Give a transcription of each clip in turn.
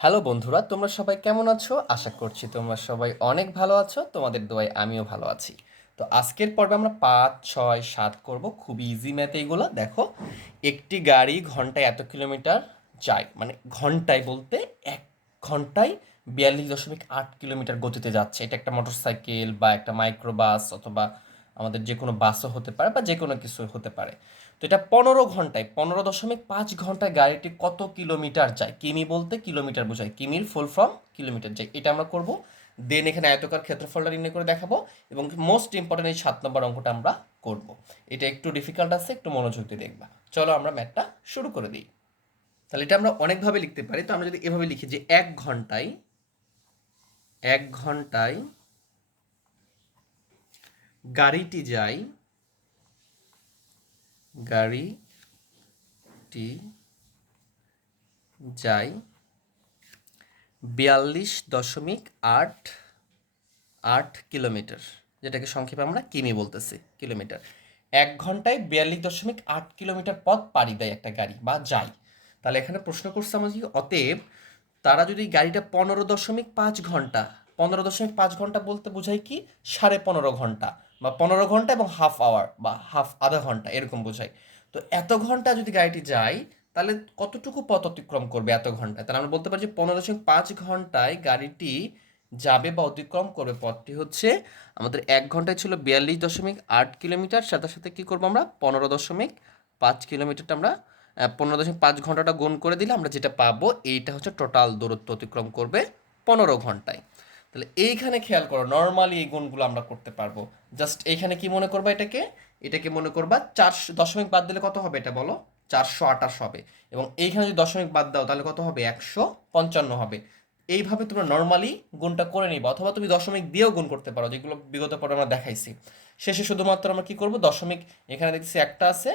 Hello বন্ধুরা, তোমরা সবাই কেমন আছো? আশা করছি তোমরা সবাই অনেক ভালো আছো, তোমাদের দোয়ায় আমিও ভালো আছি। তো আজকের পর্বে আমরা পাঁচ, ছয়, সাত করব, খুব ইজি ম্যাথ এইগুলো দেখো, একটি গাড়ি ঘন্টায় এত কিলোমিটার যায়? মানে ঘন্টায় বলতে এক ঘন্টায় বিয়াল্লিশ দশমিক আট কিলোমিটার গতিতে যাচ্ছে। এটা একটা মোটরসাইকেল বা একটা মাইক্রোবাস অথবা আমাদের যে কোনো বাসও হতে পারে বা যে কোনো কিছু হতে পারে। তো এটা পনেরো ঘন্টায়, পনেরো দশমিক পাঁচ ঘন্টায় গাড়িটি কত কিলোমিটার যায়? কিমি বলতে কিলোমিটার বোঝায়। কিমির ফুল ফর্ম কিলোমিটার যায়। এটা আমরা করব। দেন এখানে আয়তকার ক্ষেত্রফলটা নির্ণয় করে দেখাবো এবং মোস্ট ইম্পর্টেন্ট এই সাত নম্বর অঙ্কটা আমরা করব। এটা একটু ডিফিকাল্ট আছে, একটু মনোযোগ দিয়ে দেখবা। চলো আমরা ম্যাথটা শুরু করে দিই। তাহলে এটা আমরা অনেকভাবে লিখতে পারি। তো আমরা যদি এভাবে লিখি যে এক ঘন্টায় এক ঘন্টায় গাড়িটি যায় গাড়িটি যায় বিয়াল্লিশ দশমিক আট আট কিলোমিটার, যেটাকে সংক্ষেপে আমরা কিমি বলতেছি, কিলোমিটার। এক ঘন্টায় বিয়াল্লিশ দশমিক আট কিলোমিটার পথ পাড়ি দেয় একটা গাড়ি বা যায় তাহলে এখানে প্রশ্ন করছে আমাকে অতএব তারা যদি গাড়িটা পনেরো দশমিক পাঁচ ঘণ্টা, পনেরো দশমিক পাঁচ ঘণ্টা বলতে বোঝায় কি? সাড়ে পনেরো ঘণ্টা। বা পনেরো ঘণ্টা এবং হাফ আওয়ার বা হাফ আধা ঘণ্টা, এরকম বোঝায়। তো এত ঘণ্টা যদি গাড়িটি যায়, তাহলে কতটুকু পথ অতিক্রম করবে এত ঘন্টায়? তাহলে আমরা বলতে পারি যে পনেরো দশমিক পাঁচ ঘন্টায় গাড়িটি যাবে বা অতিক্রম করবে পথটি হচ্ছে আমাদের এক ঘন্টায় ছিল বিয়াল্লিশ দশমিক আট কিলোমিটার, সাথে সাথে কী করব আমরা? পনেরো দশমিক পাঁচ কিলোমিটারটা আমরা পনেরো দশমিক পাঁচ ঘন্টাটা গুণ করে দিলে আমরা যেটা পাবো, এইটা হচ্ছে টোটাল দূরত্ব অতিক্রম করবে পনেরো ঘন্টায়। তাহলে এইখানে খেয়াল করো নর্মালি এই গুণগুলো আমরা করতে পারব। জাস্ট এইখানে কি মনে করবা এটাকে? এটাকে মনে করবা চারশো দশমিক বাদ দিলে কত হবে এটা বলো? চারশো আঠাশ হবে। এবং এইখানে যদি দশমিক বাদ দাও তাহলে কত হবে? একশো পঞ্চান্ন হবে। এইভাবে তোমরা নর্মালি গুণটা করে নিবা, অথবা তুমি দশমিক দিয়েও গুণ করতে পারো, যেগুলো বিগত পরে আমরা দেখাইছি। শেষে শুধুমাত্র আমরা কি করব? দশমিক, এখানে দেখছি একটা আছে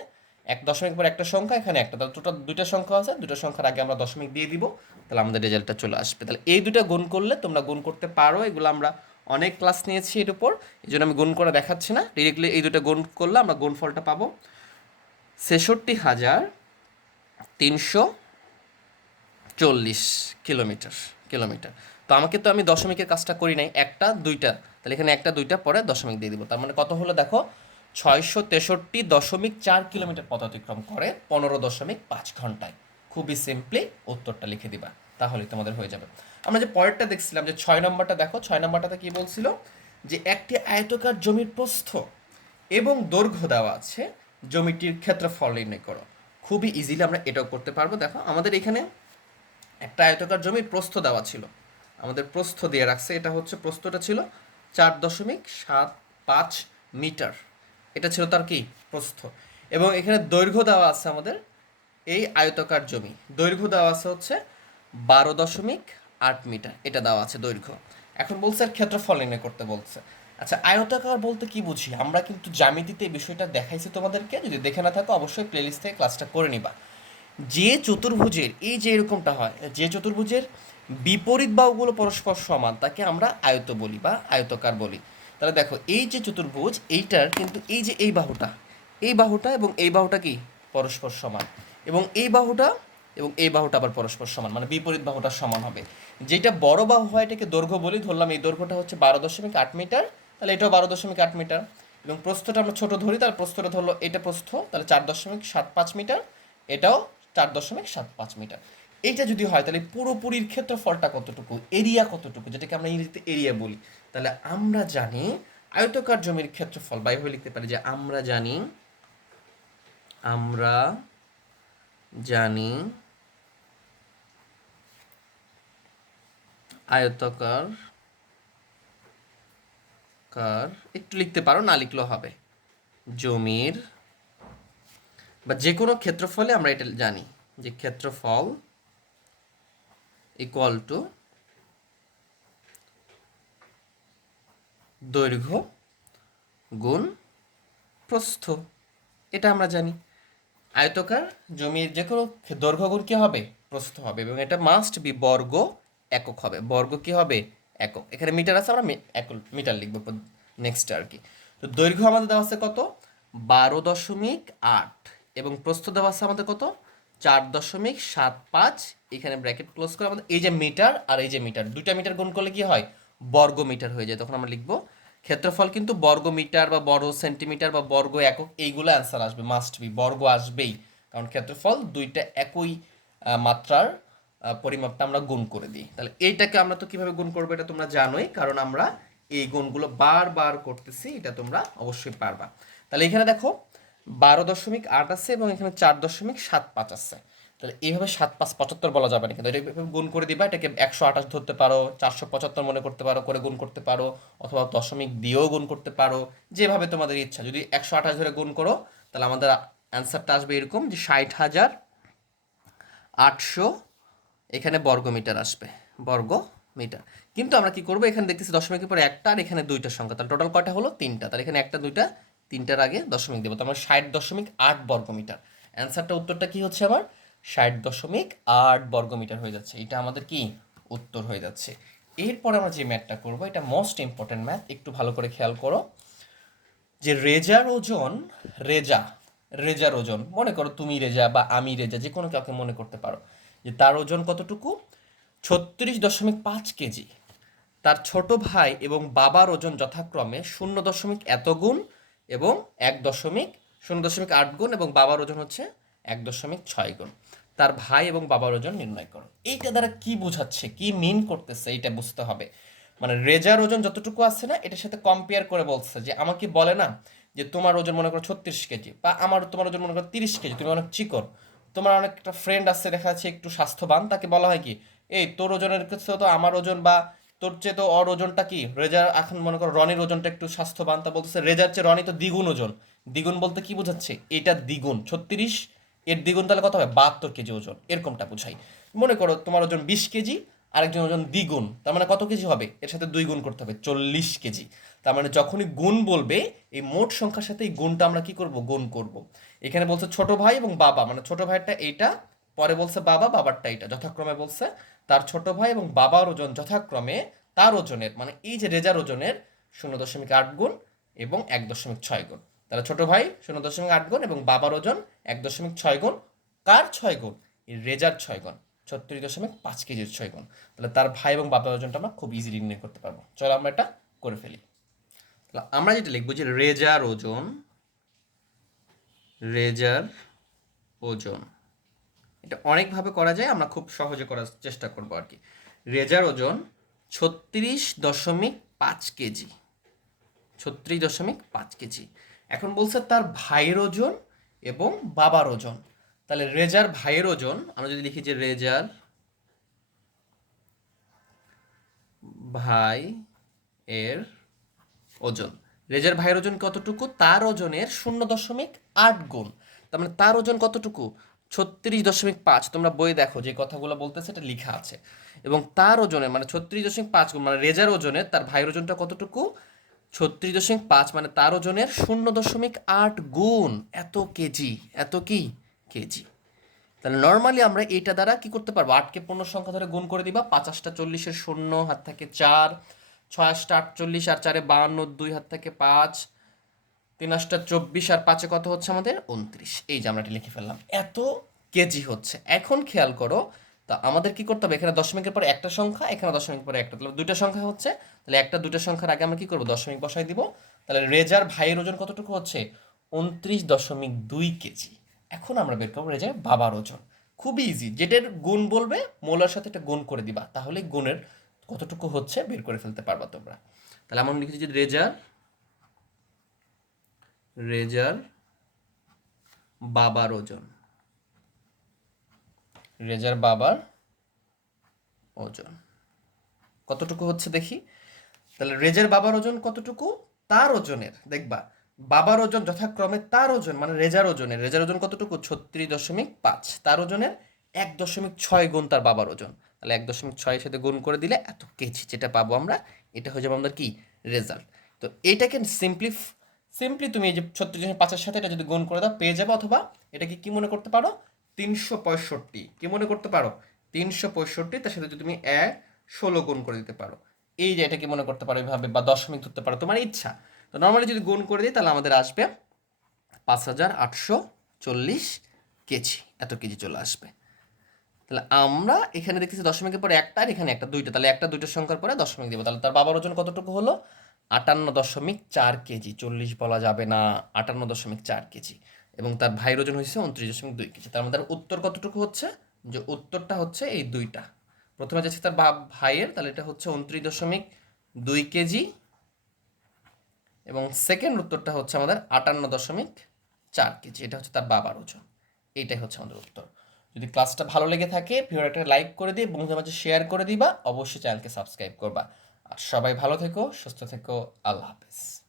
এক দশমিক পর একটা সংখ্যা, এখানে একটা। তাহলে টোটাল দুইটা সংখ্যা আছে দুটো সংখ্যার আগে আমরা দশমিক দিয়ে দিব, তাহলে আমাদের রেজাল্টটা চলে আসবে। তাহলে এই দুটো গুণ করলে তোমরা গুণ করতে পারো, এগুলো আমরা অনেক ক্লাস নিয়েছি এর উপর, এই জন্য আমি গুণ করে দেখাচ্ছি না। ডিরেক্টলি এই দুটো গুণ করলে আমরা গুণ ফলটা পাবো। ছেষট্টি হাজার তিনশো চল্লিশ কিলোমিটার কিলোমিটার। তো আমাকে তো আমি দশমিকের কাজটা করি নাই, একটা, দুইটা। তাহলে এখানে একটা, দুইটা, পরে দশমিক দিয়ে দিব। তার মানে কত হলো দেখো? ছয়শো তেষট্টি দশমিক চার কিলোমিটার পথ অতিক্রম করে পনেরো দশমিক পাঁচ ঘন্টায়। খুবই সিম্পলি উত্তরটা লিখে দিবা তাহলে তোমাদের হয়ে যাবে। আমরা যে পরেরটা দেখছিলাম, যে ছয় নম্বরটা দেখো, ছয় নম্বরটাতে কি বলছিল? যে একটি আয়তকার জমির প্রস্থ এবং দৈর্ঘ্য দেওয়া আছে, জমিটির ক্ষেত্রফল নির্ণয় করো। খুবই ইজিলি আমরা এটাও করতে পারব। দেখো, আমাদের এখানে একটা আয়তকার জমির প্রস্থ দেওয়া ছিল। আমাদের প্রস্থ দিয়ে রাখছে, এটা হচ্ছে প্রস্থটা ছিল চার দশমিক সাত পাঁচ মিটার। এটা ছিল তার কি? প্রস্থ। এবং এখানে দৈর্ঘ্য দেওয়া আছে আমাদের এই আয়তকার জমি। দৈর্ঘ্য দেওয়া আছে হচ্ছে বারো দশমিক আট মিটার। এটা দেওয়া আছে দৈর্ঘ্য। এখন বলছে আর ক্ষেত্রফল নির্ণয় করতে বলছে। আচ্ছা আয়তাকার বলতে কি বুঝি? আমরা কিন্তু জ্যামিতিতে এই বিষয়টা দেখাইছি তোমাদেরকে। যদি দেখে না থাকো, অবশ্যই প্লেলিস্ট থেকে ক্লাসটা করে নিবা। যে চতুর্ভুজের, এই যে এরকমটা হয়, যে চতুর্ভুজের বিপরীত বাহুগুলো পরস্পর সমান, তাকে আমরা আয়ত বলি বা আয়তকার বলি। তাহলে দেখো, এই যে চতুর্ভুজ, এইটার কিন্তু এই যে এই বাহুটা এই বাহুটা এবং এই বাহুটা কি? পরস্পর সমান। এবং এই বাহুটা এবং এই বাহুটা আবার পরস্পর সমান মানে বিপরীত বাহুটা সমান হবে। যেটা বড় বাহু হয় এটাকে দৈর্ঘ্য বলি, ধরলাম এই দৈর্ঘ্যটা হচ্ছে বারো দশমিক আট মিটার, তাহলে এটাও বারো দশমিক আট মিটার। এবং প্রস্থটা আমরা ছোট ধরি, তাহলে প্রস্থটা ধরলো এটা প্রস্থ, তাহলে চার দশমিক সাত পাঁচ মিটার, এটাও চার দশমিক সাত পাঁচ মিটার। এইটা যদি হয়, তাহলে পুরোপুরির ক্ষেত্রফলটা কতটুকু? এরিয়া কতটুকু? যেটাকে আমরা ইংরেজিতে এরিয়া বলি। তাহলে আমরা জানি আয়তকার জমির ক্ষেত্রফল বা এভাবে লিখতে পারি যে আমরা জানি আমরা জানি আয়তকার, কার, একটু লিখতে পারো, না লিখলেও হবে। জমির বা যে কোনো ক্ষেত্রফলে আমরা এটা জানি যে ক্ষেত্রফল ইকুয়াল টু দৈর্ঘ্য গুণ প্রস্থ। এটা আমরা জানি। আয়তকার জমির যে কোনো দৈর্ঘ্য গুণ কি হবে? প্রস্থ হবে এবং এটা মাস্ট বি বর্গ একক হবে। বর্গ কি হবে? একক। এখানে মিটার আছে, আমরা একক মিটার লিখব নেক্সট আর কি। তো দৈর্ঘ্য আমাদের দেওয়া আছে কত? বারো দশমিক আট এবং প্রস্থ দেওয়া আছে আমাদের কত? চার দশমিক সাত পাঁচ, এখানে ব্র্যাকেট ক্লোজ করে আমাদের এই যে মিটার আর এই যে মিটার দুইটা মিটার গুণ করলে কি হয়? বর্গ মিটার হয়ে যায়, তখন আমরা লিখব। ক্ষেত্রফল কিন্তু বর্গ মিটার বা বর্গ সেন্টিমিটার বা বর্গ একক, এইগুলো অ্যান্সার আসবে মাস্ট বি বর্গ আসবেই। কারণ ক্ষেত্রফল দুইটা একই মাত্রার পরিমাপটা আমরা গুণ করে দিই। তাহলে এইটাকে আমরা তো কীভাবে গুণ করব এটা তোমরা জানোই, কারণ আমরা এই গুণগুলো বারবার করতেছি, এটা তোমরা অবশ্যই পারবা। তাহলে এখানে দেখো বারো দশমিক আট আছে এবং এখানে চার দশমিক সাত পাঁচ আছে। তাহলে এইভাবে সাত পাঁচ পঁচাত্তর বলা যাবে না। কিন্তু এটা গুণ করে দিবা, এটাকে একশো আঠাশ ধরতে পারো, চারশো পঁচাত্তর মনে করতে পারো, করে গুণ করতে পারো, অথবা দশমিক দিয়েও গুণ করতে পারো, যেভাবে তোমাদের ইচ্ছা। যদি একশো আঠাশ ধরে গুণ করো, তাহলে আমাদের অ্যান্সারটা আসবে এরকম যে ষাট হাজার আটশো এখানে বর্গ মিটার আসবে বর্গ মিটার কিন্তু আমরা কি করব? এখানে দেখতেছি দশমিকের পরে একটা আর এখানে দুইটা সংখ্যা। তাহলে টোটাল কয়টা হলো? তিনটা। তাহলে এখানে একটা, দুইটা তিনটার আগে দশমিক দেবো তো আমরা ষাট দশমিক আট বর্গ মিটার অ্যান্সারটা উত্তরটা কি হচ্ছে আমার? ষাট দশমিক আট বর্গ মিটার হয়ে যাচ্ছে। এটা আমাদের কি? উত্তর হয়ে যাচ্ছে। এরপর আমরা যে ম্যাথটা করব, এটা মোস্ট ইম্পর্টেন্ট ম্যাথ একটু ভালো করে খেয়াল করো। যে রেজার ওজন, রেজা, রেজার ওজন, মনে করো তুমি রেজা বা আমি রেজা, যে কোনো কাউকে মনে করতে পারো, যে তার ওজন কতটুকু? ছত্রিশ দশমিক পাঁচ কেজি। তার ছোট ভাই এবং বাবার ওজন যথাক্রমে শূন্য দশমিক এত গুণ এবং এক দশমিক শূন্য দশমিক আট গুণ এবং বাবার ওজন হচ্ছে এক দশমিক ছয় গুণ। তার ভাই এবং বাবার ওজন নির্ণয় করো। এইটা দ্বারা কি বোঝাচ্ছে? কি মিন করতেছে? এইটা বুঝতে হবে। মানে রেজার ওজন যতটুকু আছে না, এটার সাথে কম্পেয়ার করে বলছে যে আমাকে বলে না যে তোমার ওজন মনে করো ছত্রিশ কেজি বা আমার তোমার ওজন মনে করো তিরিশ কেজি, তুমি অনেক চিকন। তোমার অনেক একটা ফ্রেন্ড আছে, দেখা যাচ্ছে একটু স্বাস্থ্যবান, তাকে বলা হয় কি, এই তোর ওজনের কাছে তো আমার ওজন বা তোর চেয়ে তো ওর ওজনটা কি? রেজার এখন মনে করো রনির ওজনটা একটু স্বাস্থ্যবান, তা বলতেছে রেজার চেয়ে রনি তো দ্বিগুণ ওজন। দ্বিগুণ বলতে কি বোঝাচ্ছে? এটা দ্বিগুণ। ছত্রিশ, এর দ্বিগুণ তাহলে কত হবে? বাহাত্তর কেজি ওজন। এরকমটা বোঝাই। মনে করো তোমার ওজন বিশ কেজি, আরেকজন ওজন দ্বিগুণ। তার মানে কত কেজি হবে? এর সাথে দুই গুণ করতে হবে, চল্লিশ কেজি। তার মানে যখনই গুণ বলবে, এই মোট সংখ্যার সাথে এই গুণটা আমরা কি করব? গুণ করব। এখানে বলছে ছোট ভাই এবং বাবা। মানে ছোট ভাইয়েরটা এইটা, পরে বলছে বাবা, বাবারটা এইটা। যথাক্রমে বলছে তার ছোট ভাই এবং বাবার ওজন যথাক্রমে তার ওজনের মানে এই যে রেজার ওজনের শূন্য দশমিক আট গুণ এবং এক দশমিক ছয় গুণ। তাহলে ছোট ভাই শূন্য দশমিক আট গুণ এবং বাবার ওজন এক দশমিক ছয় গুণ। কার ছয় গুণ? রেজার ছয় গুণ, ছত্রিশ দশমিক পাঁচ কেজির ছয় গুণ। তাহলে তার ভাই এবং বাবার ওজনটা আমরা খুব ইজিলি নির্ণয় করতে পারব। চলো আমরা এটা করে ফেলি। তাহলে আমরা যেটা লিখব যে রেজার ওজন রেজার ওজন। এটা অনেকভাবে করা যায়, আমরা খুব সহজে করার চেষ্টা করব আর কি। রেজার ওজন ছত্রিশ দশমিক পাঁচ কেজি। ছত্রিশ দশমিক পাঁচ কেজি। এখন বলছে তার ভাইয়ের ওজন এবং বাবার ওজন। তাহলে রেজার ভাইয়ের ওজন, আমরা যদি লিখি যে রেজার ভাই এর ওজন। রেজার ভাইয়ের ওজন কতটুকু? তার ওজনের শূন্য দশমিক আট গুণ। তার মানে তার ওজন কতটুকু? ছত্রিশ দশমিক পাঁচ, তোমরা বই দেখো যে কথাগুলো বলতেছে, এটা লেখা আছে। এবং তার ওজনে মানে ছত্রিশ দশমিক পাঁচ মানে রেজার ওজনে, তার ভাইয়ের ওজনটা কতটুকু? ছত্রিশ দশমিক পাঁচ মানে তার ওজনের শূন্য দশমিক আট গুণ, এত কেজি, এত কি? কেজি। তাহলে নর্মালি আমরা এইটা দ্বারা কি করতে পারব? আটকে পনেরো সংখ্যা ধরে গুণ করে দিবা, পাঁচাশটা চল্লিশের শূন্য, হাত থেকে চার ছয় আটটা আটচল্লিশ, আর চারে বাহান্ন, দুই, হাত থেকে পাঁচ তিন আটটা চব্বিশ, আর পাঁচে কত হচ্ছে আমাদের? উনত্রিশ। এই যে আমরা এটা লিখে ফেললাম। এত কেজি হচ্ছে। এখন খেয়াল করো, তা আমাদের কি করতে হবে? এখানে দশমিকের পর একটা সংখ্যা, এখানে দশমিকের পরে একটা। তাহলে দুইটা সংখ্যা হচ্ছে, তাহলে একটা দুইটা সংখ্যার আগে আমরা কি করব? দশমিক বসাই দিব। তাহলে রেজার ভাইয়ের ওজন কতটুকু হচ্ছে? উনত্রিশ দশমিক দুই কেজি। এখন আমরা বের করব রেজার বাবার ওজন। খুবই ইজি যেটার গুণ বলবে, মোলার সাথে একটা গুণ করে দিবা। তাহলে গুণের কতটুকু হচ্ছে বের করে ফেলতে পারবা তোমরা। তাহলে আমরা লিখেছি যে রেজার রেজার বাবার ওজন। রেজার বাবার ওজন। কতটুকু হচ্ছে দেখি? তাহলে রেজার বাবার ওজন কতটুকু? তার ওজনের, দেখবা, বাবার ওজন যথাক্রমে তার ওজন মানে রেজার ওজনের, রেজার ওজন কতটুকু? ছত্রিশ দশমিক পাঁচ। তার ওজনের এক দশমিক ছয় গুণ তার বাবার ওজন। তাহলে এক দশমিক ছয়ের সাথে গুণ করে দিলে এত কেজি যেটা পাবো আমরা, এটা হয়ে যাবে আমাদের কি? রেজাল্ট। তো এইটাকে সিম্পলি সিম্পলি তুমি এই যে ছত্রিশ দশমিক পাঁচের সাথে এটা যদি গুণ করে দাও, পেয়ে যাবে অথবা এটাকে কি মনে করতে পারো? তিনশো পঁয়ষট্টি। কি মনে করতে পারো? তিনশো পঁয়ষট্টি, তার সাথে যদি তুমি এক, ষোলো গুণ করে দিতে পারো। এই যে এটা কি মনে করতে পারো এইভাবে বা দশমিক ধরতে পারো, তোমার ইচ্ছা। তো নর্মালি যদি গুণ করে দিই, তাহলে আমাদের আসবে পাঁচ হাজার আটশো চল্লিশ কেজি, এত কেজি চলে আসবে। তাহলে আমরা এখানে দেখতেছি দশমিকের পরে একটা আর এখানে একটা, দুইটা। তাহলে একটা দুইটা সংখ্যার পরে দশমিক দেবো। তাহলে তার বাবার ওজন কতটুকু হলো? আটান্ন দশমিক চার কেজি, চল্লিশ বলা যাবে না, আটান্ন দশমিক চার কেজি। এবং তার ভাইয়ের ওজন হয়েছে উনত্রিশ দশমিক দুই কেজি। তার মধ্যে উত্তর কতটুকু হচ্ছে? যে উত্তরটা হচ্ছে এই দুইটা। প্রথমে যাচ্ছে তার বা ভাইয়ের, তাহলে এটা হচ্ছে উনত্রিশ দশমিক দুই কেজি। এবং সেকেন্ড উত্তরটা হচ্ছে আমাদের আটান্ন দশমিক চার কেজি। এটা হচ্ছে তার বাবার ওজন। এইটাই হচ্ছে আমাদের উত্তর। যদি ক্লাসটা ভালো লেগে থাকে, ভিডিওটা লাইক করে দিয়ে বন্ধুদের মাঝে শেয়ার করে দিবা। অবশ্যই চ্যানেলকে সাবস্ক্রাইব করবা। আর সবাই ভালো থেকো, সুস্থ থেকো। আল্লাহ হাফেজ।